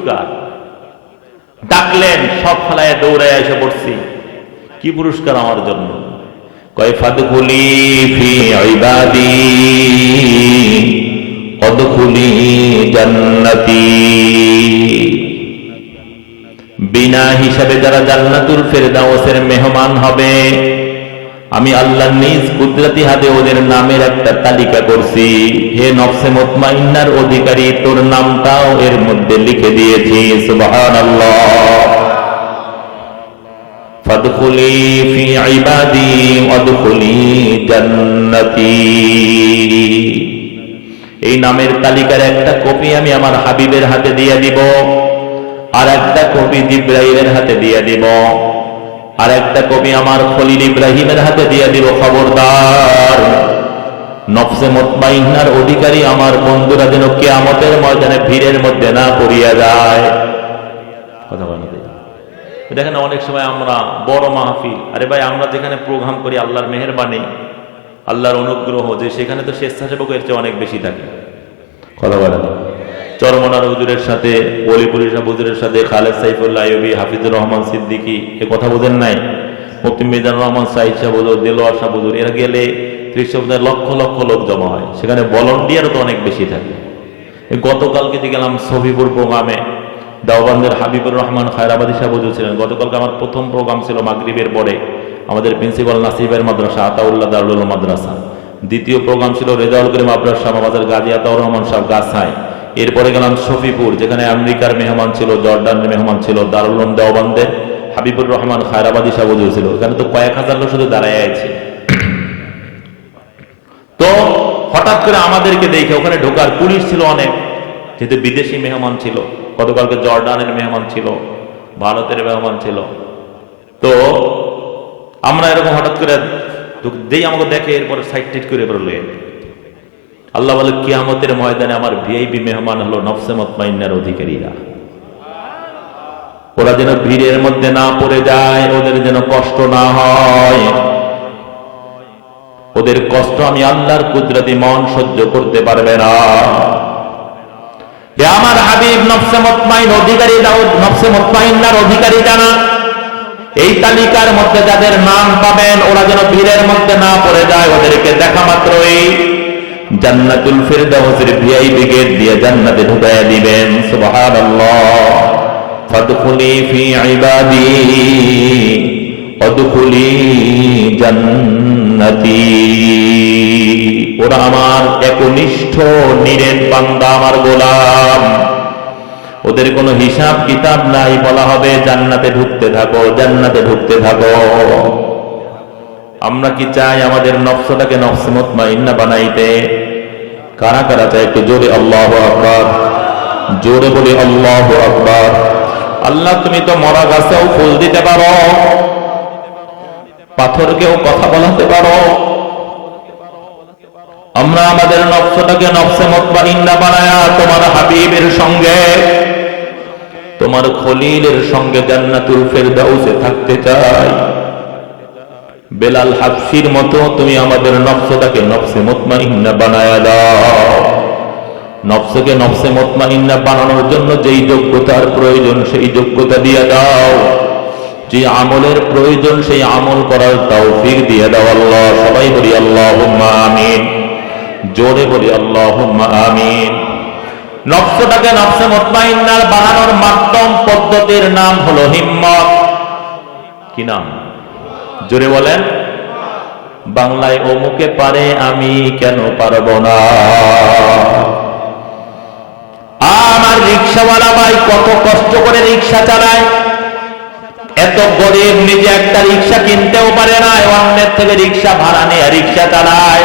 পুরস্কার? ডাকলেন, সব ফেলায় দৌড়ায় এসে পড়ছি। কি পুরস্কার আমার জন্য? বিনা হিসাবে যারা জান্নাতুল ফেরদাউসের মেহমান হবে আমি আল্লাহ নিজ কুদরতি হাতে ওদের নামের একটা তালিকা করছি। হে নফসে মুতমাইন্নার অধিকারী, তোর নামটাও এর মধ্যে লিখে দিয়েছি এই নামের তালিকার একটা কপি আমি আমার হাবিবের হাতে দিয়ে দিব, আর একটা কপি জিব্রাইলের হাতে দিয়ে দিব। আর একটা কপি আমার খলিল ইব্রাহিমের হাতে দিয়ে দিব খবরদার। নফসে মুতমাইন্নার অধিকারী আমার বন্ধুরা যেন কিয়ামতের ময়দানে ভিড়ের মধ্যে না পড়িয়া যায়। কথা বলেন না। দেখেন অনেক সময় আমরা বড় মাহফিল, আরে ভাই, আমরা যেখানে প্রোগ্রাম করি আল্লাহর মেহরবানি, আল্লাহর অনুগ্রহ, যে সেখানে তো স্বেচ্ছাসেবকের চেয়ে অনেক বেশি থাকে। কথা বলেন। চরমনার হুজুরের সাথে বলিপুরি সাহেব হুজুরের সাথে, খালেদ সাইফুল্লাহ আইয়ুবী, হাফিজুর রহমান সিদ্দিকী, এ কথা বোঝেন নাই। মুফতি মিজানুর রহমান সাইদ সাহেব হুজুর দেলোয়ার সাহেব হুজুর এরা গেলে ত্রিশব্দের লক্ষ লক্ষ লোক জমা হয়। সেখানে ভলন্টিয়ারও তো অনেক বেশি থাকে। গতকালকে যে গেলাম সফিপুর প্রোগ্রামে, দাওবান্দের হাবিবুর রহমান, খায়রাবাদী সাহেব হুজুর ছিলেন। গতকালকে আমার প্রথম প্রোগ্রাম ছিল মাগরিবের পরে। আমাদের প্রিন্সিপাল নাসিবের মাদ্রাসা, আতাউল্লাহ দারুল মাদ্রাসা। দ্বিতীয় প্রোগ্রাম ছিল রেজাউল করিম আবরার শাহ আমাদের গাজী আতাউর রহমান সাহেব গাছায়। এরপরে গেলাম শফিপুর যেখানে আমেরিকার মেহমান ছিল, জর্ডানের মেহমান ছিল দারুল উলুম হাবিবুর রহমান খায়রাবাদী সাহেব ছিল এখানে তো কয়েক হাজার লোক শুধু দাঁড়ায় আছে। তো হঠাৎ করে আমাদেরকে দেখে ওখানে ঢোকার পুলিশ ছিল অনেক, যেহেতু বিদেশি মেহমান ছিল, গতকালকে জর্ডানের মেহমান ছিল, ভারতের মেহমান ছিল। তো আমরা এরকম হঠাৎ করে দেই আমাকে দেখে, এরপরে সাইড টাইট করে এরপরে আল্লাহ বলে, কিয়ামতের ময়দানে আমার ভিআইপি মেহমান হলো নফসে মতমাইন্নার অধিকারীরা। ওরা যেন ভিড়ের মধ্যে না পড়ে যায়, ওদের যেন কষ্ট না হয়। ওদের কষ্ট আমি আল্লাহর কুদরতি মন সহ্য করতে পারবে না। আমার হাবিব নফসে মতমাইন অধিকারী, দাউদ নফসে মতমাইন্নার অধিকারী জানা। এই তালিকার মধ্যে যাদের নাম পাবেন, ওরা যেন ভিড়ের মধ্যে না পড়ে যায়, ওদেরকে দেখা মাত্রই। জান্নাতুল ফিরদাউসের ভিআইপি গেট দিয়ে জান্নাতে ঢুকায়া দিবেন। সুবহানাল্লাহ। ফাদখুলি ফি ইবাদি, অদখুলি জান্নাতি। ওরা আমার একনিষ্ঠ, নিরেন বান্দা আমার গোলাম। ওদের কোনো হিসাব কিতাব নাই, বলা হবে জান্নাতে ঢুকতে থাকো, জান্নাতে ঢুকতে থাকো। আমরা কি চাই আমাদের নফসটাকে নফসে মুতমাইন্না বানাইতে? কারা কারা চাই একটু জোরে, আল্লাহ আকবার জোরে বলি, আল্লাহ আকবার আল্লাহ, তুমি তো মরা গাছেও ফুল দিতে পারো। পাথরকেও কথা বলাতে পারো। আমরা আমাদের নফসটাকে নফসে মতমাইন্না বানায়া তোমার হাবিবের সঙ্গে, তোমার খলিলের সঙ্গে জান্নাতুল ফেরদাউসে থাকতে চাই। বেলাল হাফসির মতো তুমি আমাদের নফসটাকে নফসে মতমাইন্না বানায়া দাও। নফসকে নফসে মতমাইন্না বানানোর জন্য যেই যোগ্যতার প্রয়োজন, সেই যোগ্যতা দিয়ে দাও। যে আমলের প্রয়োজন, সেই আমল করার তৌফিক দিয়ে দাও আল্লাহ। সবাই বলি আল্লাহুম্মা আমিন। জোরে বলি আল্লাহুম্মা আমিন। নফসটাকে নফসে মুতমাইন্নার বানানোর মাধ্যম পদ্ধতির নাম হলো হিম্মত। কি নাম? জোরে বলেন, বাংলায় অমুকে পারে আমি কেন পারব না? আমার রিক্সাওয়ালা ভাই কত কষ্ট করে রিক্সা চালায়। এত গরিব নিজে একটা রিক্সা কিনতেও পারে না অন্যের থেকে রিক্সা ভাড়া নিয়ে রিক্সা চালায়।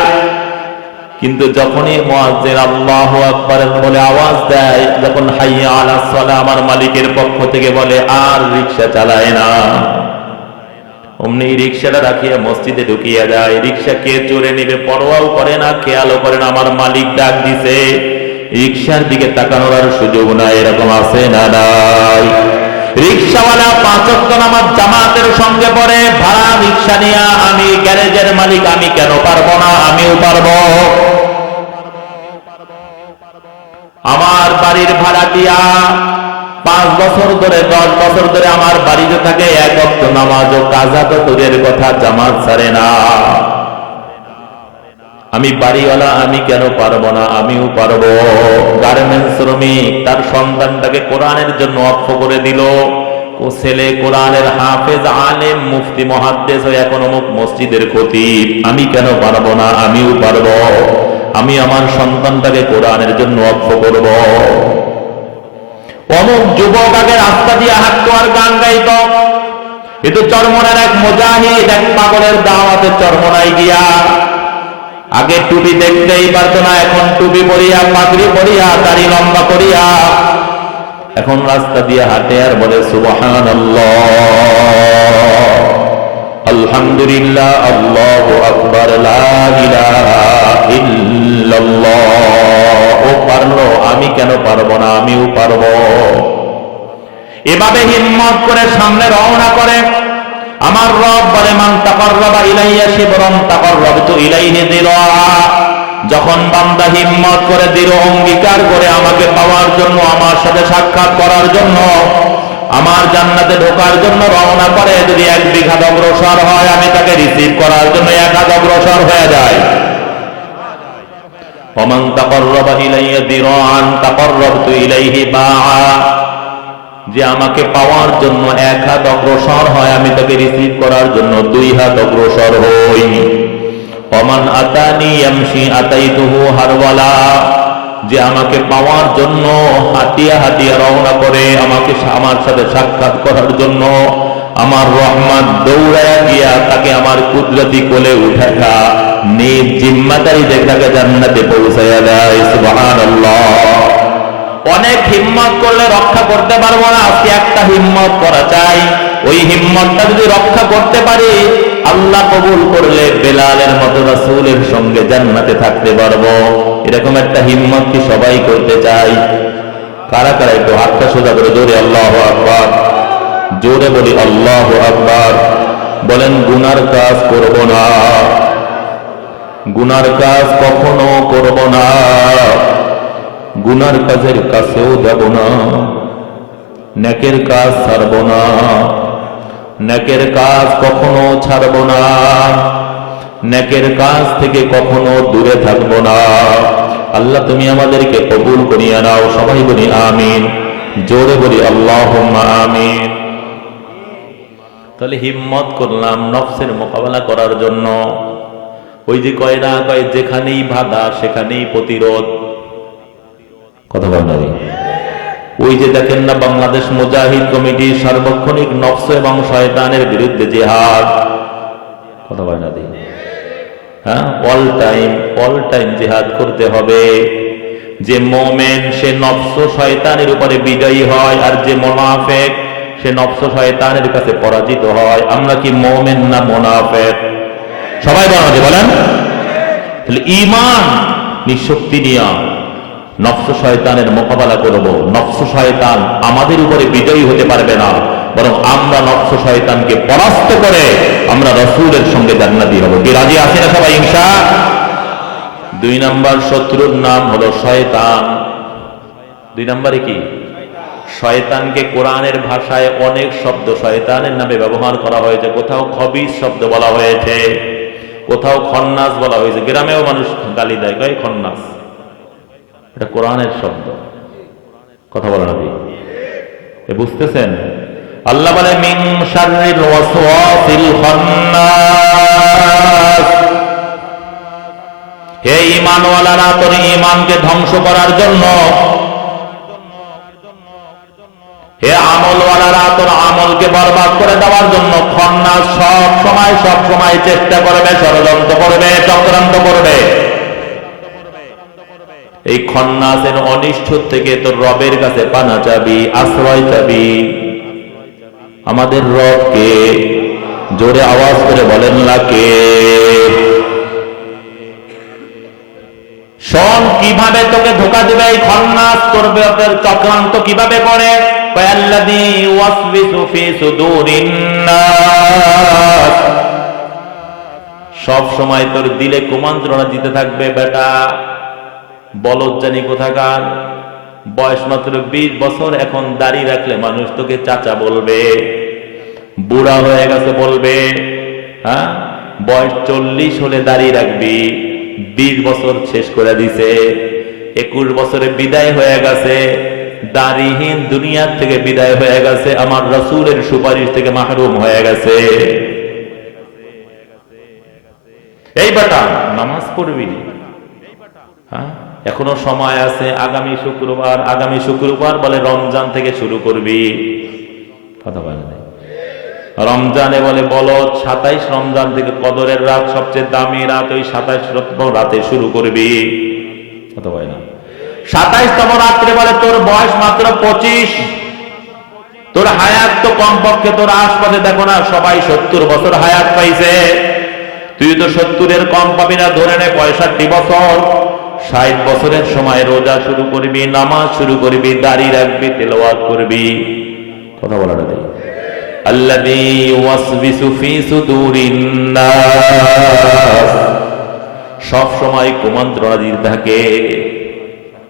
কিন্তু যখনই মুয়াজ্জিন আল্লাহু আকবার বলে আওয়াজ দেয়, যখন হাইয়া আলা সালাহ আমার মালিকের পক্ষ থেকে বলে, আর রিক্সা চালায় না। অমনি রিক্সাটা রাখিয়া মসজিদে ঢুকিয়া যায়। রিক্সা কে চড়ে নেবে? পরোয়াও করে না, খেয়ালও করে না। আমার মালিক ডাক দিছে, রিক্সার দিকে তাকানোর আর সুযোগ নাই, এরকম আছে না নাই? রিক্সাওয়ালা পাঁচক্ত নামাজ জামাতের সঙ্গে পড়ে, ভাড়া রিক্সা নিয়ে, আমি গ্যারেজের মালিক, আমি কেন পারব না? আমিও পারব। আমার বাড়ির ভাড়াটিয়া পাঁচ বছর ধরে, দশ বছর ধরে আমার বাড়িতে থাকে, এক অক্ত নামাজ ও কাজা তো দূরের কথা, জামাত ছাড়ে না। আমি বাড়িওয়ালা, আমি কেন পারব না? আমিও পারব। গার্মেন্টস শ্রমিক, তার সন্তানটাকে কোরআনের জন্য অক্ষ করে দিল। ও ছেলে কোরআনের হাফেজ, আলেম, মুফতি, মহাদ্দেশ হয়ে এখন অমুক মসজিদের খতিব। আমি কেন পারব না? আমিও পারব। আমি আমার সন্তানটাকে কোরআনের জন্য অক্ষ করব। অমুক যুবক আগে রাস্তা দিয়ে হাঁটতো আর গান গাইত। কিন্তু চরমনার এক মুজাহিদ, এক পাগলের দাওয়াতে চরমনায় গিয়া। আগে টুপি দেখতেই পারতো না, এখন টুপি পরিয়া, পাগড়ি পরিয়া, দাড়ি লম্বা করিয়া। এখন রাস্তা দিয়ে হাঁটে আর বলে সুবহান আলহামদুলিল্লাহ, আল্লাহ আকবার, লা ইলাহা ইল্লাল্লাহ ও পারল, আমি কেন পারব না? আমিও পারব। এভাবে হিম্মত করে সামনে রওনা করে। আমার রব বলে, মান তাকাররাবা ইলাইয়া শিবরান তাকাররাবতু ইলাইহি দিরা। যখন বান্দা হিম্মত করে দৃঢ় অঙ্গীকার করে আমাকে পাওয়ার জন্য, আমার সাথে সাক্ষাৎ করার জন্য, আমার জান্নাতে ঢোকার জন্য রওনা করে, যদি এক বিঘা অগ্রসর হয়, আমি তাকে রিসিভ করার জন্য এক অগ্রসর হয়ে যায়। ومن تقرب إلي ذراعا تقربت إليه باعا যে আমাকে পাওয়ার জন্য এক হাত অগ্রসর হয় আমি তাকে রিসিভ করার জন্য দুই হাত অগ্রসর হই অমান আতানি ইয়ামশি আতাইতুহু হারওয়ালা যে আমাকে পাওয়ার জন্য হাতিয়া হাতিয়া রওনা করে আমাকে আমার সাথে সাক্ষাৎ করার জন্য আমার রহমান দৌড়ায়া গিয়া তাকে আমার কুদরতি কোলে উঠাকা নিজ জিম্মাদারি দেখাকে জান্নাতে পৌঁছাইয়া দেয় অনেক হিম্মত করলে রক্ষা করতে পারব না, আজকে একটা হিম্মত করা চাই। ওই হিম্মতটা যদি রক্ষা করতে পারি, আল্লাহ কবুল করলে বেলালের মতো রাসূলের সঙ্গে জান্নাতে থাকতে পারব। এরকম একটা হিম্মত কি সবাই করতে চাই কারা কারা একটু হাতটা সোজা করে জোরে আল্লাহ আকবার। জোরে বলি, আল্লাহ আকবার। বলেন, গুনার কাজ করব না। গুনার কাজ কখনো করব না। গুনার কাজের কাছেও যাব না। নেকের কাজ ছাড়ব না। নেকের কাজ কখনো ছাড়ব না। নেকের কাজ থেকে কখনো দূরে থাকব না। আল্লাহ, তুমি আমাদেরকে কবুল করিয়া নাও। সবাই বলি, আমিন। জোরে বলি আল্লাহ আমিন। তাহলে হিম্মত করলাম নফসের মোকাবেলা করার জন্য। ওই যে কয় না কয় যেখানেই বাধা, সেখানেই প্রতিরোধ। কথা বলেন ওই যে দেখেন না বাংলাদেশ মুজাহিদ কমিটি সার্বক্ষণিক নফস এবং শয়তানের বিরুদ্ধে জেহাদ। কথা বলেন হ্যাঁ অল টাইম অল টাইম জেহাদ করতে হবে। যে মোমেন, সে নফস শয়তানের উপরে বিজয়ী হয় আর যে মোনাফেক সে নফস শয়তানের কাছে পরাজিত হয়। আমরা কি মোমেন না মোনাফেক? সবাই বলেন বলেন। তাহলে ইমান নিঃশক্তি নিয়া নফস শয়তানের মোকাবেলা করব। নফস শয়তান আমাদের উপরে বিজয়ী হতে পারবে না। বরং আমরা নফস শয়তানকে পরাস্ত করে আমরা রসুলের সঙ্গে জান্নাতি হব। কি রাজি আছে না সবাই ইনশা? দুই নাম্বার শত্রুর নাম হলো শয়তান। দুই নাম্বারে কি? শয়তানকে কোরআনের ভাষায় অনেক শব্দ শয়তানের নামে ব্যবহার করা হয়েছে। কোথাও খবিজ শব্দ বলা হয়েছে, কোথাও খন্নাস বলা হয়েছে। গ্রামেও মানুষ গালি দেয়, কয় খন্নাস? এটা কোরআনের শব্দ। কথা বলেন আপনি বুঝতেছেন? আল্লাহ বলে হে ঈমানওয়ালারা, তোর ঈমানকে ধ্বংস করার জন্য হে আমলওয়ালারা তোর আমলকে বরবাদ করে দেওয়ার জন্য খন্নাস সব সময় সব সময় চেষ্টা করবে, ষড়যন্ত্র করবে, চক্রান্ত করবে। এই অনিষ্ট থেকে তোর রবের কাছে পানা চাবি, আশ্রয় চাবি। আমাদের রবকে জোরে আওয়াজ করে বলেন, লাকে। শোন, কীভাবে তোকে ধোকা দিবে এই খন্নাস তোর চক্রান্ত কীভাবে করে? সব সময় তোর দিলে কুমন্ত্রণা দিতে থাকবে, বেটা। বলদ জানি কোথাকার। বয়স মাত্র বিশ বছর, এখন দাড়ি রাখলে মানুষ তোকে চাচা বলবে। বুড়া হয়ে গেছে বলবে হ্যাঁ বয়স চল্লিশ হলে দাড়ি রাখবি। বিশ বছর শেষ করে দিছে। একুশ বছরে বিদায় হয়ে গেছে। দাড়িহীন দুনিয়ার থেকে বিদায় হয়ে গেছে, আমার রসুলের সুপারিশ থেকে মাহরুম হয়ে গেছে। এই বেটা, নামাজ পড়বি হ্যাঁ? এখনও সময় আছে, আগামী শুক্রবার আগামী শুক্রবার বলে রমজান থেকে শুরু করবি। রমজানে বলে, বলো, সাতাইশ রমজান থেকে কদরের রাত সবচেয়ে দামি রাত, ওই সাতাইশ রাতে শুরু করবি। কথা বলে না সাতাইশতম রাত্রে বলে, তোর বয়স মাত্র পঁচিশ। তোর হায়াত তো কমপক্ষে তোর আশপাশে দেখো না, সবাই সত্তর বছর হায়াত পাইছে। তুই তো সত্তরের কম পাবি না, ধরে নে পঁয়ষট্টি বছর। ষাট বছরের সময় রোজা শুরু করবি, নামাজ শুরু করবি, দাড়ি রাখবি, তেলাওয়াত করবি। কথা বলাটা নেই। সব সময় কুমন্ত্রণা দিতে থাকে।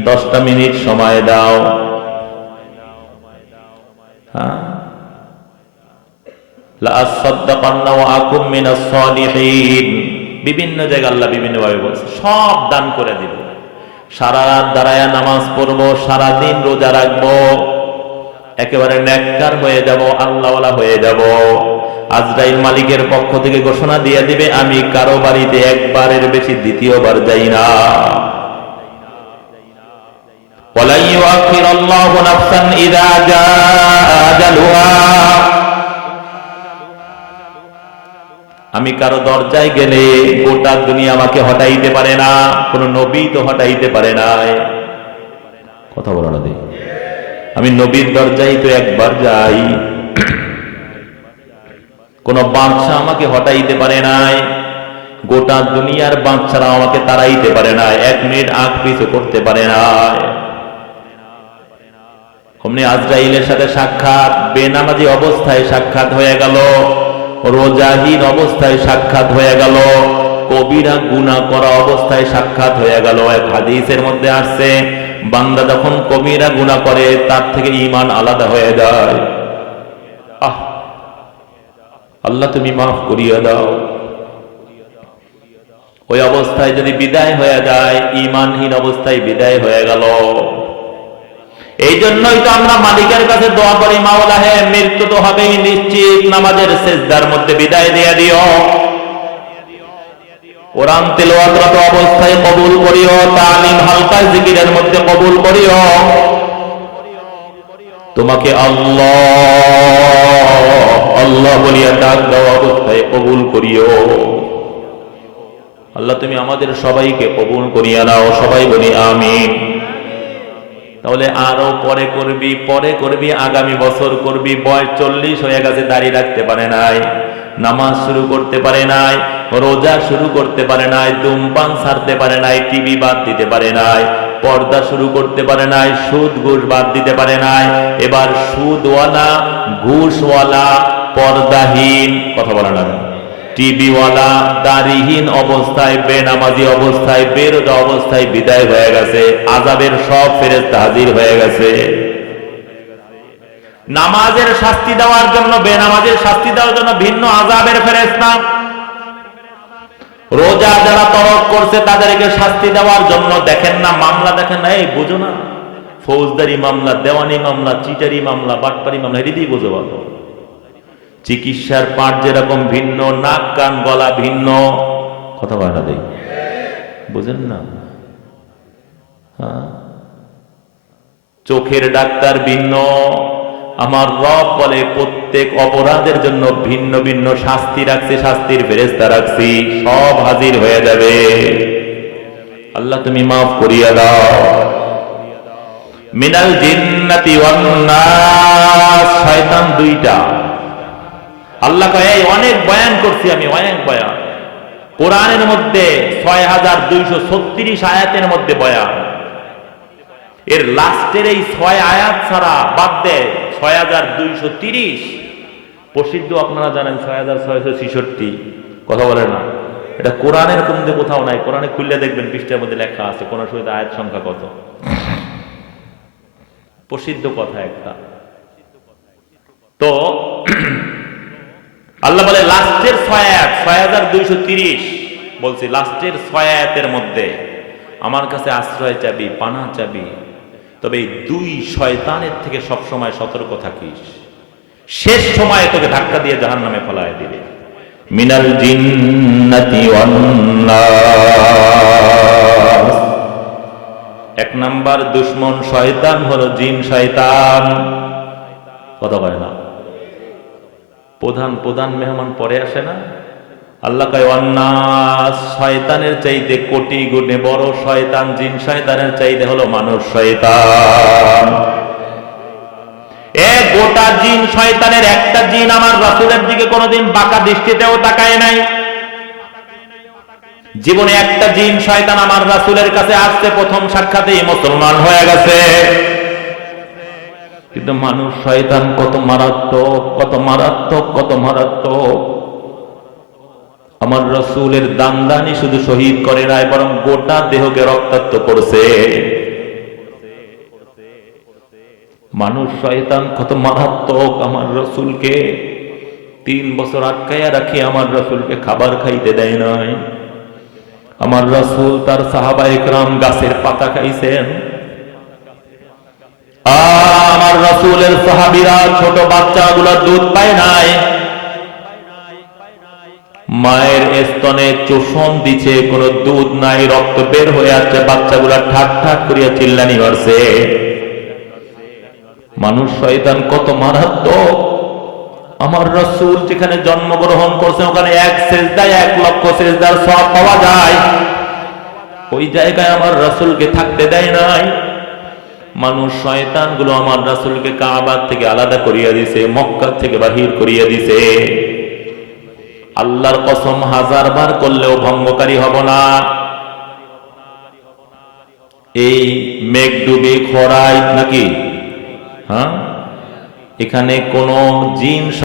দশটা মিনিট সময় দাও। হ্যাঁ? বিভিন্ন জায়গা আল্লাহ বিভিন্ন ভাবে বলছে, সব দান করে দিব। সারা রাত দাঁড়ায় নামাজ পড়ব সারাদিন রোজা রাখব। একেবারে ন্যাক্কার হয়ে যাব, আল্লাহওয়ালা হয়ে যাব। আজরাইল মালিকের পক্ষ থেকে ঘোষণা দিয়ে দিবে, আমি কারও বাড়িতে একবারের বেশি দ্বিতীয়বার যাই না। ولن يؤخر الله نفسا إذا جاء أجلها আমি কারো দরজায় গেলে গোটা দুনিয়া আমাকে হটাইতে পারে না কোন নবী তো হটাইতে পারে নাই কথা বলো না দি আমি নবীর দরজায় তো একবার যাই কোন বাদশাহ আমাকে হটাইতে পারে নাই গোটা দুনিয়ার বাচ্চারা আমাকে তাড়াইতে পারে না এক মিনিট আগ পিছু করতে পারে নাই অমনি আজরাইলের সাথে সাক্ষাৎ, বেনামাজি অবস্থায় সাক্ষাৎ হয়ে গেল। রোজাহীন অবস্থায় সাক্ষাৎ হয়ে গেল। কবিরা গুণা করা অবস্থায় সাক্ষাৎ হয়ে গেল। এক হাদিসের মধ্যে আসছে, বান্দা যখন কবিরা গুণা করে, তার থেকে ইমান আলাদা হয়ে যায়। আহ, আল্লাহ তুমি মাফ করিয়ে দাও। ওই অবস্থায় যদি বিদায় হয়ে যায় ইমানহীন অবস্থায় বিদায় হয়ে গেল। এই জন্যই তো আমরা মালিকের কাছে দোয়া করি মাওলা হে মৃত্যু তো হবেই নিশ্চিত, নামাজের শেষদার মধ্যে বিদায় দিয়ে দিও। কোরআন অবস্থায় কবুল করিও, তালিম হালকা জিকিরের মধ্যে কবুল করিও। তোমাকে আল্লাহ আল্লাহ বলিয়া ডাক দেওয়া অবস্থায় কবুল করিও। আল্লাহ তুমি আমাদের সবাইকে কবুল করিয়া নাও, সবাই বলি আমিন। তাহলে আরও পরে করবি পরে করবি, আগামী বছর করবি, বয়স চল্লিশ হয়ে গেছে, দাঁড়িয়ে রাখতে পারে নাই, নামাজ শুরু করতে পারে নাই, রোজা শুরু করতে পারে নাই, ধূমপান ছাড়তে পারে নাই, টিভি বাদ দিতে পারে নাই, পর্দা শুরু করতে পারে নাই, সুদ ঘুষ বাদ দিতে পারে নাই, এবার সুদওয়ালা, ঘুষওয়ালা, পর্দাহীন, কথা বলা না টিভিওয়ালা, দাড়িহীন অবস্থায়, বেনামাজি অবস্থায়, বেরোজা অবস্থায় বিদায় হয়ে গেছে। আজাবের সব ফেরেস্তা হাজির হয়ে গেছে। নামাজের শাস্তি দেওয়ার জন্য, বেনামাজের শাস্তি দেওয়ার জন্য ভিন্ন আজাবের ফেরেস্তা রোজা যারা তরক করছে, তাদেরকে শাস্তি দেওয়ার জন্য দেখেন না, মামলা দেখেন না, এই বুঝো না। ফৌজদারি মামলা, দেওয়ানি মামলা, চিটারি মামলা, বাটপারি মামলা, এটি বুঝো ভালো। চিকিৎসার পাঠ যেরকম ভিন্ন, নাক, কান, গলা ভিন্ন। কথা বলা দেই বুঝেন না? হ্যাঁ? চোখের ডাক্তার ভিন্ন, আমার রব বলে প্রত্যেক অপরাধের জন্য ভিন্ন ভিন্ন শাস্তি রাখছে, শাস্তির ফেরেস্তা রাখছি, সব হাজির হয়ে যাবে। আল্লাহ তুমি মাফ করিয়া দাও। মিনাল জিন্নাতি শয়তান দুইটা। আল্লাহ কয় অনেক বয়ান করছি আমি, অনেক বয়ান। কোরআনের মধ্যে ছয় হাজার দুইশো ছত্রিশ আয়াতের মধ্যে বয়ান। এর লাস্টের এই ছয় আয়াত ছাড়া বাদ দেয় ছয় হাজার দুইশো তিরিশ। প্রসিদ্ধ আপনারা জানেন ছয় হাজার ছয়শো ছেষট্টি। কথা বলে না। এটা কোরআনের মধ্যে কোথাও নাই। কোরআনে খুললে দেখবেন পৃষ্ঠের মধ্যে লেখা আছে কোন সময় আয়াত সংখ্যা কত। প্রসিদ্ধ কথা একটা। তো আল্লাহ বলে, লাস্টের ছয় আয়াত ছয় হাজার দুইশো তিরিশ। বলছি, লাস্টের ছয় মধ্যে আমার কাছে আশ্রয় চাবি, পানা চাবি, তবে এই দুই শয়তানের থেকে সবসময় সতর্ক থাকিস। শেষ সময় তোকে ধাক্কা দিয়ে জাহান নামে ফলায় দিবে। মিনাল জিন্নাতি এক নাম্বার, দুশ্মন শয়তান হলো জিন শয়তান। কথা বলে না। প্রধান প্রধান মেহমান পরে আসে না? আল্লাহ শয়তানের চাইতে কোটি গুণে বড় শয়তান, জিন শয়তানের চাইতে হলো মানুষ শয়তান। এ গোটা জিন শয়তানের একটা জিন আমার রাসূলের দিকে কোনোদিন বাঁকা দৃষ্টিতেও তাকায় নাই। জীবনে একটা জিন শয়তান আমার রাসূলের কাছে আসছে, প্রথম সাক্ষাতেই মুসলমান হয়ে গেছে। কিন্তু মানুষ শয়তান কত মারাত্মক কত মারাত্মক কত মারাত্মক। আমার রসুলের দান্দানি শুধু শহীদ করে নাই, বরং গোটা দেহকে রক্তাক্ত করছে। মানুষ শয়তান কত মারাত্মক আমার রসুলকে। তিন বছর আটকাইয়া রাখি আমার রসুলকে খাবার খাইতে দেয় নাই। আমার রসুল তার সাহাবা একরাম গাছের পাতা খাইছেন। আমার রসুলের সাহাবিরা ছোট বাচ্চাগুলো দুধ পায় নাই। মায়ের স্তনে চোষণ দিছে, কোনো দুধ নাই, রক্ত বের হয়ে আসছে, বাচ্চাগুলা ঠাক ঠাক করিয়া চিল্লানি মারছে মানুষ শয়তান কত মারাত্মক। আমার রসুল যেখানে জন্মগ্রহণ করছে ওখানে এক সেজদায় এক লক্ষ সেজদার সব পাওয়া যায়। ওই জায়গায় আমার রসুলকে থাকতে দেয় নাই। মানুষ শয়তানগুলো আমার রাসুলকে কাবাদ থেকে আলাদা করিয়া দিছে মক্কা থেকে বাহির করিয়া দিছে। আল্লাহর কসম হাজার বার করলেও ভঙ্গকারী হব না। এই মেঘ ডুবে খরাই নাকি? হ্যাঁ? এখানে কোন জিন